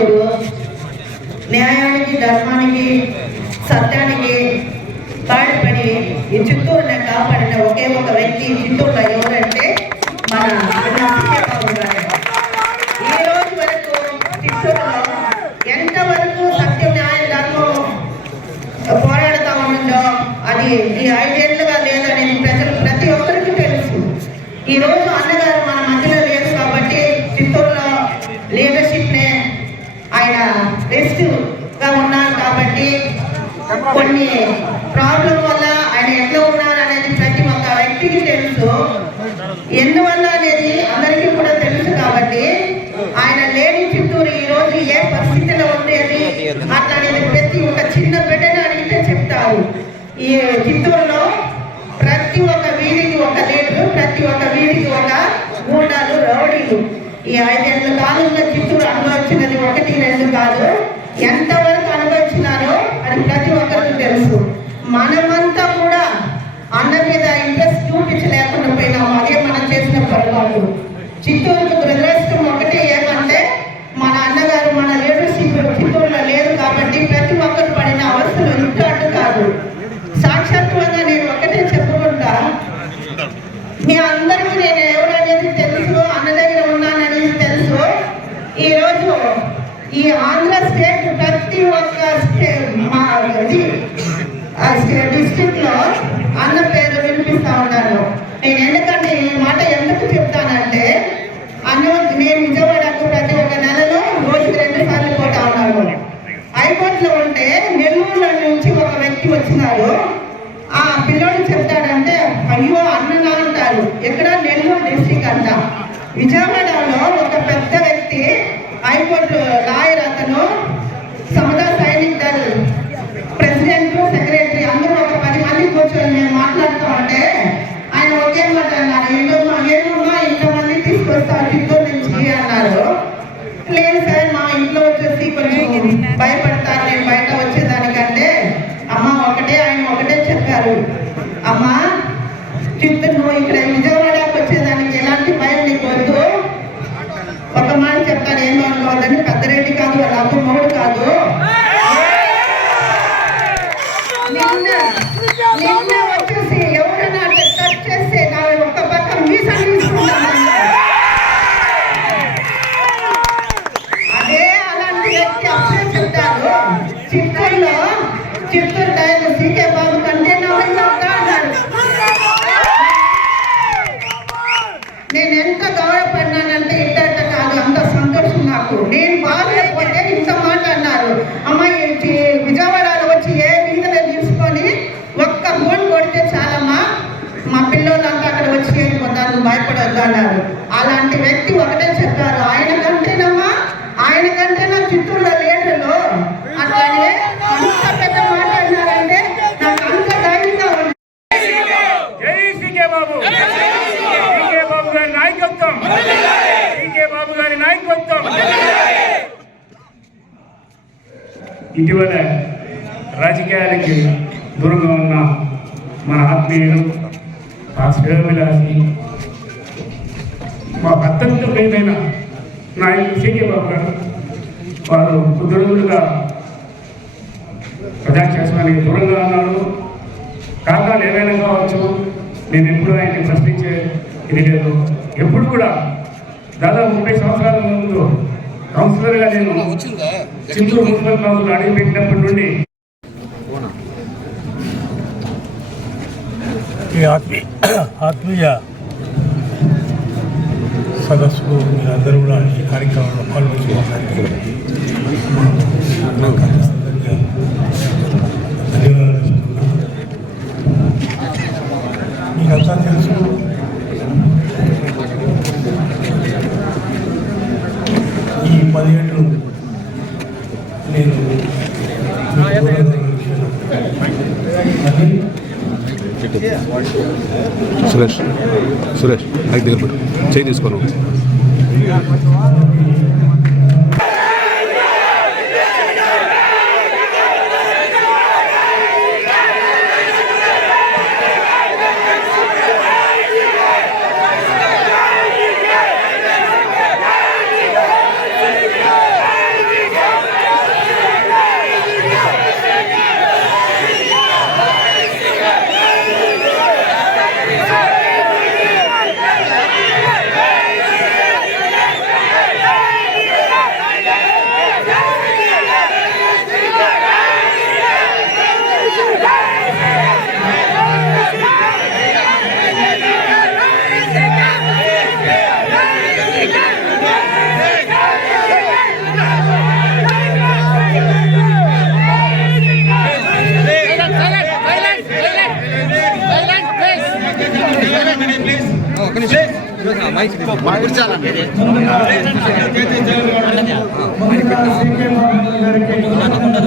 నాయకుడు న్యాయానికి ధర్మానికి సత్యానికి పాటుపడి ఈ చిత్తూరుని కాపాడిన ఒకే ఒక వ్యక్తి ఈ చిత్తూరులో ఎవరంటే మన సీతారామ గారు. ఈ రోజు వరకు చిత్తూరులో ఎంతవరకు సత్యం న్యాయ ధర్మం పోరాడుతా ఉందో అది ఈ ఐదేళ్ళుగా లేదని ప్రజలు ప్రతి ఒక్కరికి తెలుసు ఈ రోజు అన్నగారు మన మధ్యలో లేరు కాబట్టి చిత్తూరులో లీడర్షిప్ నే ఆయన రెస్ట్గా ఉన్నారు కాబట్టి కొన్ని ప్రాబ్లం వల్ల ఆయన ఎట్లా ఉన్నారు అనేది ప్రతి ఒక్క వ్యక్తికి తెలుసు. ఎందువల్ల అనేది అందరికీ కూడా తెలుసు కాబట్టి ఆయన లేని చిత్తూరు ఈ రోజు ఏ పరిస్థితిలో ఉండేది అట్లాంటిది ప్రతి ఒక్క చిన్న బిడ్డను అడిగితే చెప్తారు. ఈ చిత్తూరులో ప్రతి ఒక్క వీధికి ఒక లీడరు ప్రతి ఒక్క వీధికి ఒక గూండాలు రౌడీలు. ఈ ఐదేళ్ళ కాలంలో చిత్తూరు అనుభవించినది ఒకటి రెండు కాదు. ఎంతవరకు అనుభవించినారో అది ప్రతి ఒక్కరికి తెలుసు. మనమంతా కూడా అన్న మీద ఇంట్రెస్ట్ చూపించలేకుండా పోయినాము. అదే మనం చేసిన పొరపాటు. చిత్తూరుకు దురదృష్టం ఒకటి ఏమంటే మన అన్నగారు మన లీడర్షిప్ చిత్తూరులో లేదు కాబట్టి ప్రతి ఒక్కరు పడిన అవస్థలు ఇంత అడ్డు కాదు. సాక్షాత్వంగా నేను ఒకటే చెప్పుకుంటా. మీ అందరికీ నేను ఎవరనేది తెలుసు అన్న దగ్గర ఉన్నాననేది తెలుసు ఈరోజు ఈ ఆంధ్ర స్టేట్ ప్రతి ఒక్క స్టేట్ మా ఇది డిస్ట్రిక్ట్లో అన్న పేరు వినిపిస్తా ఉన్నాను నేను ఎందుకంటే ఈ మాట ఎందుకు చెప్తానంటే అన్న నేను విజయవాడకు ప్రతి ఒక్క నెలలో రోజుకి రెండు సార్లు పోతా ఉన్నాను హైకోర్టులో ఉంటే నెల్లూరు నుంచి ఒక వ్యక్తి వచ్చినారు ఆ పిల్లోడు చెప్తాడంటే అయ్యో అన్న అంటారు ఎక్కడ నెల్లూరు డిస్టిక్ అంట విజయవాడలో ఒక పెద్ద వ్యక్తి హైకోర్టు లాయర్ అతను భయపడొద్దు అలాంటి వ్యక్తి ఒకటే చెప్పారు ఆయన కంటేనమ్మా ఆయన కంటే నా చిత్తూరులో లీడర్లు అట్లానే అంత పెద్ద మాట్లాడినారంటే నాకు అంత ధైర్యంగా ఉంది. నాయకత్వం. బాబు గారి నాయకత్వం. ఇటీవల రాజకీయాలకి దూరంగా ఉన్న మన ఆత్మీయులు మా శ్రేయభిలాషి మా అత్యంత ప్రియమైన నాయకుడు సీకే బాబు గారు వారు కొద్ది రోజులుగా ప్రజాక్షేత్రానికి దూరంగా ఉన్నాడు కారణాలు ఏమైనా కావచ్చు నేను ఎప్పుడు ఆయన్ని ప్రశ్నించే ఇది లేదు. ఎప్పుడు కూడా దాదాపు ముప్పై సంవత్సరాల ముందు కౌన్సిలర్గా నేను చిత్తూరు మున్సిపల్ కౌన్సిల్ అడిగి పెట్టినప్పటి నుండి ఆత్మీయ ఆత్మీయ సదస్సుకు మీరందరూ కూడా ఈ కార్యక్రమంలో పాల్గొనడానికి ధన్యవాదాలు. చెప్తున్నాను మీకంతా తెలుసు ఈ పదిహేడు నేను మీకు దూరంగా ఉంచాను. అది సురేష్ సురేష్ దగ్గర చేయి తీసుకోను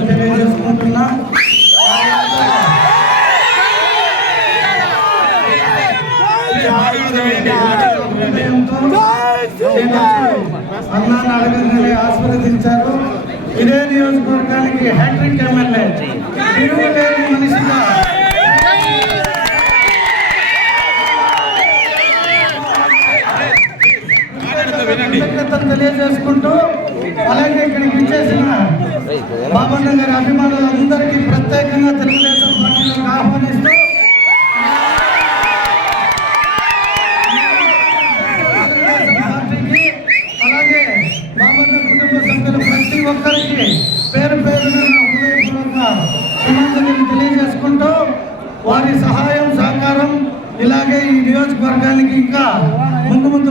తెలియజేసుకుంటున్నా అన్నాన్ని ఇదే నియోజకవర్గానికి హ్యాట్రిక్ ఎమ్మెల్యే. తిరుగులేని మనిషిగా కృతజ్ఞతలు తెలియజేసుకుంటూ అలాగే ఇక్కడికి ఇచ్చేసిన బాబన్న గారి అభిమానులందరికీ ప్రత్యేకంగా తెలుగుదేశం పార్టీలకు ఆహ్వానిస్తూ అలాగే బాబన్న కుటుంబ సభ్యులు ప్రతి ఒక్కరికి పేరు పేరున హృదయపూర్వక తెలియజేసుకుంటూ వారి సహాయం సహకారం ఇలాగే ఈ నియోజకవర్గానికి ఇంకా ముందు ముందు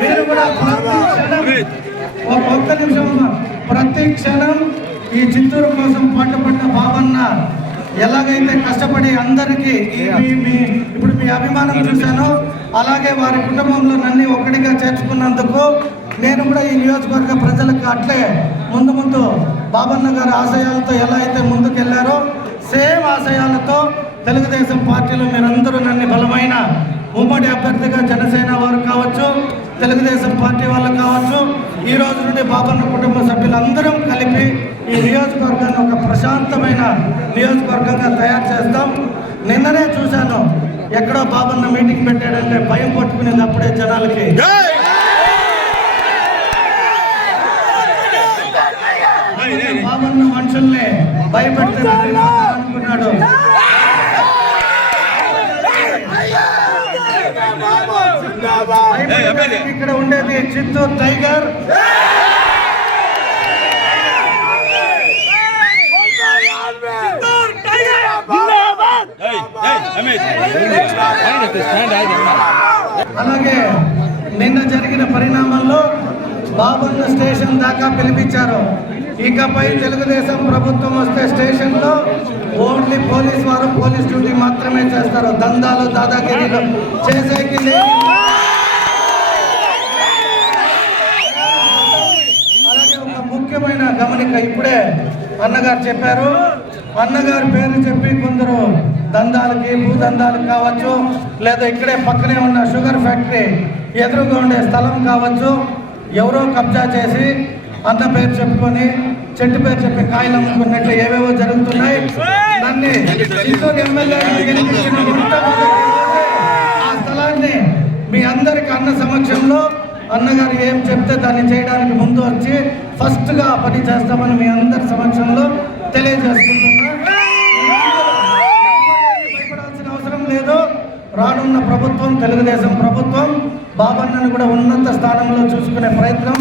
మీరు కూడా ఒక్క నిమిషం ప్రతి క్షణం ఈ చిత్తూరు కోసం పాటుపడ్డ బాబన్న ఎలాగైతే కష్టపడి అందరికీ మీ- ఇప్పుడు మీ అభిమానం చూశాను అలాగే వారి కుటుంబంలో నన్ను ఒక్కడిగా చేర్చుకున్నందుకు నేను కూడా ఈ నియోజకవర్గ ప్రజలకు అట్లే ముందు ముందు బాబన్న గారి ఆశయాలతో ఎలా అయితే ముందుకెళ్ళారో సేమ్ ఆశయాలతో తెలుగుదేశం పార్టీలో మీరందరూ నన్ను బలమైన ఉమ్మడి అభ్యర్థిగా జనసేన వారు కావచ్చు తెలుగుదేశం పార్టీ వాళ్ళు కావచ్చు ఈ రోజు నుండి బాబన్న కుటుంబ సభ్యులందరం కలిపి ఈ నియోజకవర్గాన్ని ఒక ప్రశాంతమైన నియోజకవర్గంగా తయారు చేస్తాం. నిన్ననే చూశాను ఎక్కడో బాబన్న మీటింగ్ పెట్టాడంటే భయం పట్టుకునేది అప్పుడే జనాలకి బాబన్న మనుషుల్ని భయపెడితే అనుకున్నాడు. ఇక్కడ ఉండేది చిత్తూరు టైగర్. అలాగే నిన్న జరిగిన పరిణామాల్లో బాబన్న స్టేషన్ దాకా పిలిపించారు. ఇకపై తెలుగుదేశం ప్రభుత్వం వస్తే స్టేషన్లో ఓన్లీ పోలీస్ వారు పోలీస్ డ్యూటీ మాత్రమే చేస్తారు. దందాలు దాదాగిరీలు చేసేకి లేదు. గమనిక ఇప్పుడే అన్నగారు చెప్పారు. అన్నగారి పేరు చెప్పి కొందరు దందాలకి భూదందాలకు కావచ్చు లేదా ఇక్కడే పక్కనే ఉన్న షుగర్ ఫ్యాక్టరీ ఎదురుగా ఉండే స్థలం కావచ్చు ఎవరో కబ్జా చేసి అన్న పేరు చెప్పుకొని చెట్టు పేరు చెప్పి కాయలు అమ్ముకున్నట్లు ఏవేవో జరుగుతున్నాయి. దాన్ని చిత్తూరు ఎమ్మెల్యే ఆ స్థలాన్ని మీ అందరికి అన్న సమక్షంలో అన్నగారు ఏం చెప్తే దాన్ని చేయడానికి ముందు వచ్చి ఫస్ట్గా పని చేస్తామని మీ అందరి సమక్షంలో తెలియజేసుకుంటున్నా. భయపడాల్సిన అవసరం లేదు. రానున్న ప్రభుత్వం తెలుగుదేశం ప్రభుత్వం బాబన్నను కూడా ఉన్నత స్థానంలో చూసుకునే ప్రయత్నం.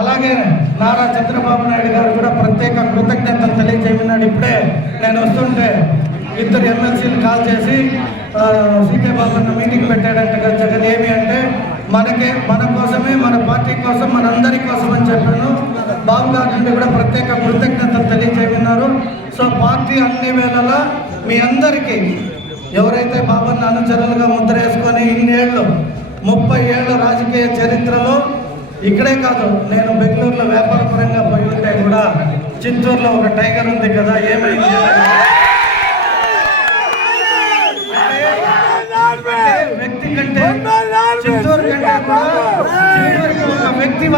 అలాగే నారా చంద్రబాబు నాయుడు గారు కూడా ప్రత్యేక కృతజ్ఞతలు తెలియజేయమన్నాడు. ఇప్పుడే నేను వస్తుంటే ఇద్దరు ఎమ్మెల్సీలు కాల్ చేసి సీకే బాబన్న మీటింగ్ పెట్టాడంట జగన్ ఏమి అంటే మనకే మన కోసమే మన పార్టీ కోసం మనందరి కోసం అని చెప్పాను. బాబు గారి నుండి కూడా ప్రత్యేక కృతజ్ఞతలు తెలియజేయమన్నారు సో పార్టీ అన్ని వేళలా మీ అందరికీ ఎవరైతే బాబన్న అనుచరులుగా ముద్ర వేసుకొని ఇన్నేళ్ళు ముప్పై ఏళ్ళ రాజకీయ చరిత్రలో ఇక్కడే కాదు నేను బెంగళూరులో వ్యాపారపరంగా పోయి ఉంటే కూడా చిత్తూరులో ఒక టైగర్ ఉంది కదా ఏమైంది అంటే వ్యక్తి కంటే చిత్తూరు కంటే కూడా చిత్తూరుకి ఒక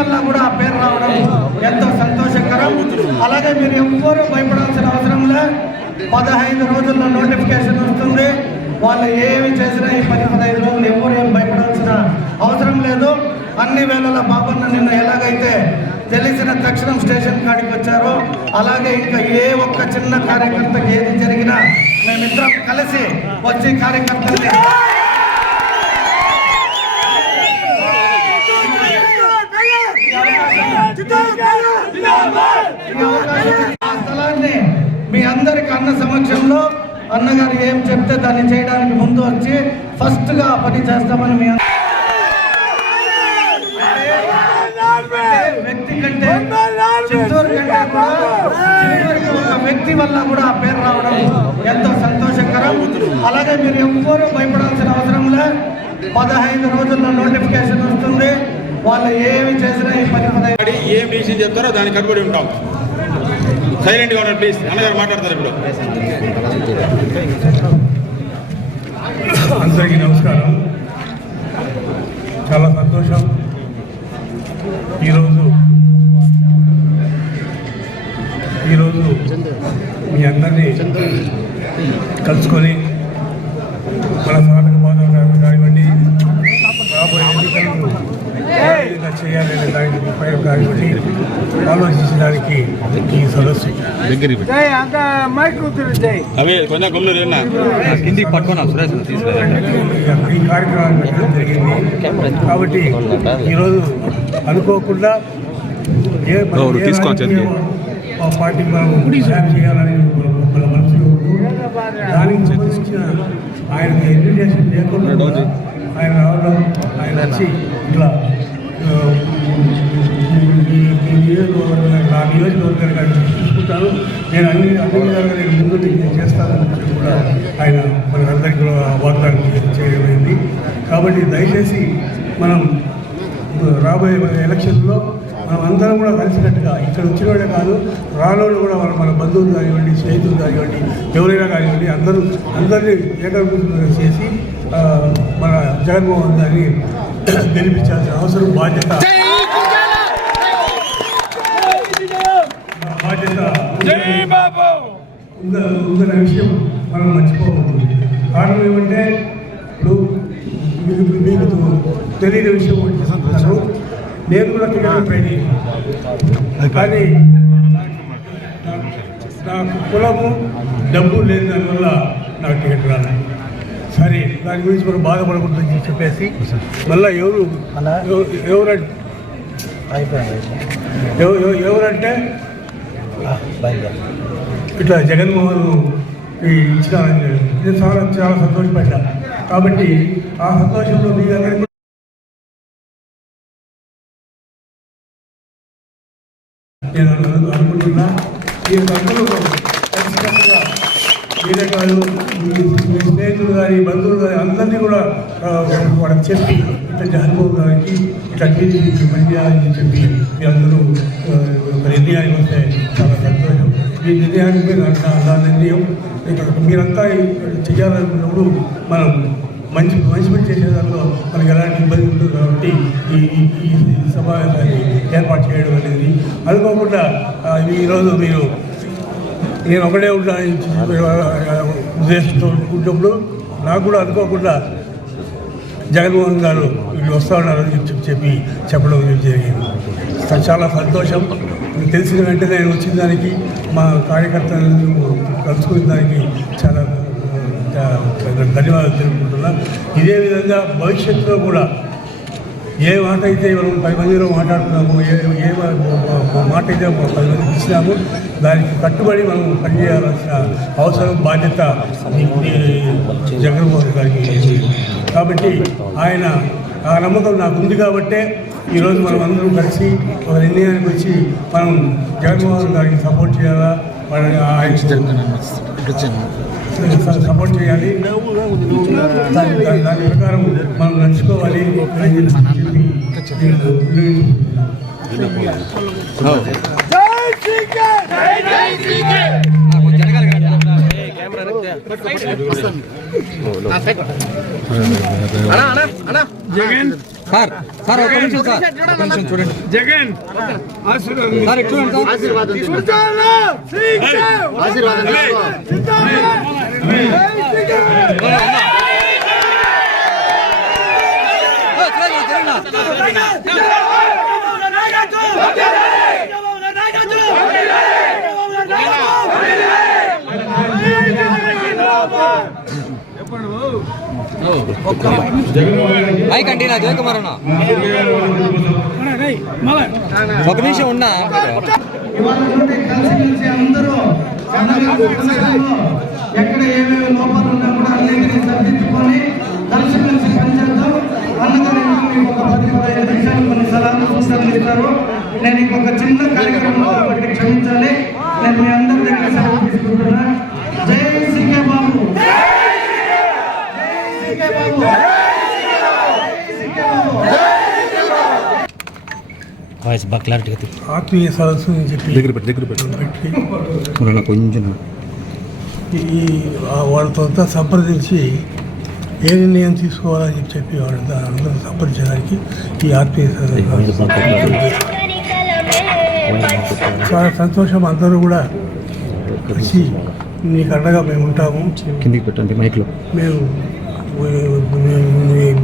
వల్ల కూడా ఆ పేరు రావడం ఎంతో సంతోషకరం. అలాగే మీరు ఎవ్వరూ భయపడాల్సిన అవసరం లే. పదహైదు రోజుల్లో నోటిఫికేషన్ వస్తుంది. వాళ్ళు ఏమి చేసినా ఈ పది పదహైదు రోజులు ఎవరు ఏం భయపడాల్సిన అవసరం లేదు. అన్ని వేళల బాబన్న నిన్న ఎలాగైతే తెలిసిన తక్షణం స్టేషన్ కాడికి వచ్చారో అలాగే ఇంకా ఏ ఒక్క చిన్న కార్యకర్తకి ఏది జరిగినా మేమిద్దరం కలిసి వచ్చి కార్యకర్తల్ని స్థలాన్ని మీ అందరికి అన్న సమక్షంలో అన్నగారు ఏం చెప్తే దాన్ని చేయడానికి ముందు వచ్చి ఫస్ట్గా పని చేస్తామని మీ వ్యక్తి కంటే చిత్తూరు కంటే కూడా ఒక వ్యక్తి వల్ల కూడా ఆ పేరు రావడం ఎంతో సంతోషకరం. అలాగే మీరు ఎవ్వరూ భయపడాల్సిన అవసరం లే. పదహైదు రోజుల్లో నోటిఫికేషన్ వస్తుంది. వాళ్ళు ఏమి చేసినా ఈ పని ఏం డిసిషన్ చెప్తారో దానికి కట్టుబడి ఉంటాం. సైలెంట్గా ఉండండి ప్లీజ్ అన్నగారు మాట్లాడతారు ఇప్పుడు. అందరికీ నమస్కారం. చాలా సంతోషం. అవే కొంచెం కిందికి పట్టుకున్నా సురేష్ ఈ జరిగింది. కాబట్టి ఈరోజు అనుకోకుండా ఏ పార్టీకి మనం సాయం చేయాలని మనసులో దానికి సంబంధించిన ఆయన ఇన్విటేషన్ లేకుండా కూడా ఆయన రావడం ఆయన వచ్చి ఇట్లా ఆ, నా నియోజకవర్గాన్ని చూసుకుంటాను. నేను అన్ని అన్ని విధాలుగా నేను ముందు నేను చేస్తానని చెప్పి కూడా ఆయన మనకందరికీ కూడా వాగ్దానం చేయమైంది కాబట్టి దయచేసి మనం రాబోయే ఎలక్షన్లో మనం అందరం కూడా కలిసినట్టుగా ఇక్కడ వచ్చిన వాళ్ళే కాదు రానోళ్ళు కూడా మన మన బంధువులు కానివ్వండి స్నేహితులు కానివ్వండి ఎవరైనా కానివ్వండి అందరూ అందరినీ ఏకగ్రీవంగా చేసి మన జగన్మోహన్ గారిని గెలిపించాల్సిన అవసరం బాధ్యత ఉంద ఉందన్న విషయం మనం మర్చిపోకూడదు. కారణం ఏమంటే ఇప్పుడు మీకు మీకు తెలియని విషయం ఒకటి చెప్తాను. నేను కూడా క్రికెట్ ట్రైనింగ్ కానీ నా- నాకు కులము డబ్బు లేని దానివల్ల నాకు టికెట్ రాలేదు సరే దాని గురించి మనం బాధపడకూడదని చెప్పేసి మళ్ళీ ఎవరు ఎవ- ఎవరంటే ఎవ- ఎవ- ఎవరంటే ఇట్లా జగన్మోహన్ ఈ ఇచ్చినారని నేను చాలా చాలా సంతోషపడ్డా. కాబట్టి ఆ సంతోషంలో మీ అందరికీ నేను అనుకుంటున్నా ఈ అందరూ ఖచ్చితంగా మీరే కాదు మీ స్నేహితులు కానీ బంధువులు కానీ అందరినీ కూడా వాళ్ళకి చెప్పి ఇట్లా జగన్మోహన్ గారికి ఇట్లా టీడీపీకి చేయాలని చెప్పి మీ అందరూ నిర్ణయానికి వస్తే చాలా సంతోషం. మీ నిర్ణయానికి మీద నా- నిర్ణయం ఇక్కడ మీరంతా చేయాలనుకున్నప్పుడు మనం మంచి మంచి పని చేసేదాంట్లో మనకి ఎలాంటి ఇబ్బంది ఉంటుంది కాబట్టి ఈ ఈ- సమావేశాన్ని ఏర్పాటు చేయడం అనేది. అనుకోకుండా ఈరోజు మీరు నేను ఒకటే ఉంటా ఉద్దేశంతో ఉన్నప్పుడు నాకు కూడా అనుకోకుండా జగన్మోహన్ గారు వీళ్ళు వస్తా ఉన్నారని చెప్పి చెప్పి చెప్పడం జరిగింది. చాలా సంతోషం. తెలిసిన వెంటనే నేను వచ్చిన దానికి మా కార్యకర్తలను కలుసుకునే దానికి చాలా ధన్యవాదాలు తెలుపుకుంటున్నా. ఇదే విధంగా భవిష్యత్తులో కూడా ఏ మాట అయితే మనం పది మందిలో మాట్లాడుతున్నామో ఏ ఏ మాట అయితే పది మందికి ఇచ్చినాము దానికి కట్టుబడి మనం పనిచేయాల్సిన అవసరం బాధ్యత జగన్మోహన్ గారికి కాబట్టి ఆయన ఆ నమ్మకం నాకు ఉంది కాబట్టే ఈరోజు మనం అందరం కలిసి ఒక నిర్ణయానికి వచ్చి మనం జగన్మోహన్ గారికి సపోర్ట్ చేయాలా? వాళ్ళని ఆయన సపోర్ట్ చేయాలి దాని దాని- ప్రకారం మనం నడుచుకోవాలి సార్ సార్ ఒక నిమిషం సార్ ఒక నిమిషం చూడండి జగన్ ఆశీర్వాదం సార్ చూడండి తిరగండి, తిరగండి. జగన్మోహన్ రెడ్డి మైక్ అంటే నా జయకుమార్ అన్న మా తిరిగే కోసం ఒక నిమిషం ఉన్నా ఇవాళ నుండి కలిసిమెలిసి అందరూ ఎక్కడ ఏమేమి లోపాలు ఉన్నా కూడా అన్నింటినీ సరిదిద్దుకొని కలిసి కలిసి పనిచేద్దాం. అన్నగారు మీకు ఒక పది పదిహేను నిమిషాలు కొన్ని సలహాలు సూచనలు ఇస్తారు. నేను ఇంకొక చిన్న కార్యక్రమం కాబట్టి క్షమించాలి. నేను మీ అందరి దగ్గర సెలవు తీసుకుంటున్నా. జై సింగే బాబు. జై సింగే బాబు జై సింగే బాబు వాయిస్ బాగా క్లారిటీగా తిప్పి. ఆత్మీయ సదస్సు అని చెప్పి దగ్గర పెట్టు దగ్గర పెట్టు. కొంచెం ఈ వాళ్ళతో అంతా సంప్రదించి ఏ నిర్ణయం తీసుకోవాలని చెప్పి చెప్పి వాళ్ళతో అందరూ సంప్రదించడానికి ఈ ఆత్మీయ సదస్సు చాలా సంతోషం. అందరూ కూడా వచ్చి నీకు అండగా మేము ఉంటాము. కిందికి పెట్టండి మైక్లో. మేము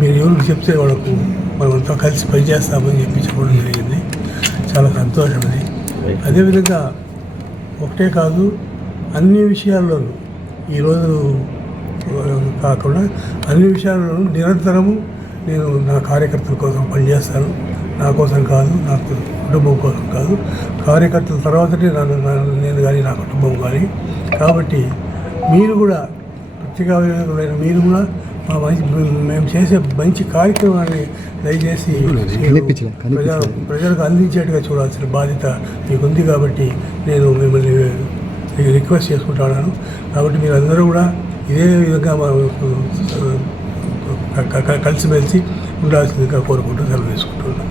మీరు ఎవరికి చెప్తే వాళ్ళకు మనమంతా కలిసి పనిచేస్తామని చెప్పి చెప్పడం జరిగింది. చాలా సంతోషం అది. అదేవిధంగా ఒకటే కాదు అన్ని విషయాల్లోనూ ఈరోజు కాకుండా అన్ని విషయాల్లోనూ నిరంతరము నేను నా కార్యకర్తల కోసం పనిచేస్తాను. నా కోసం కాదు నా కుటుంబం కోసం కాదు. కార్యకర్తల తర్వాతనే నన్ను నేను కానీ నా కుటుంబం కానీ కాబట్టి మీరు కూడా పత్రికా మీరు కూడా మా మంచి మేము చేసే మంచి కార్యక్రమాన్ని దయచేసి. ప్రజలు ప్రజలకు అందించేట్టుగా చూడాల్సిన బాధ్యత మీకుంది కాబట్టి నేను మిమ్మల్ని రిక్వెస్ట్ చేసుకుంటున్నాను కాబట్టి మీరు అందరూ కూడా ఇదే విధంగా కలిసిమెలిసి ఉండాల్సిందిగా కోరుకుంటూ సెలవు తీసుకుంటున్నాను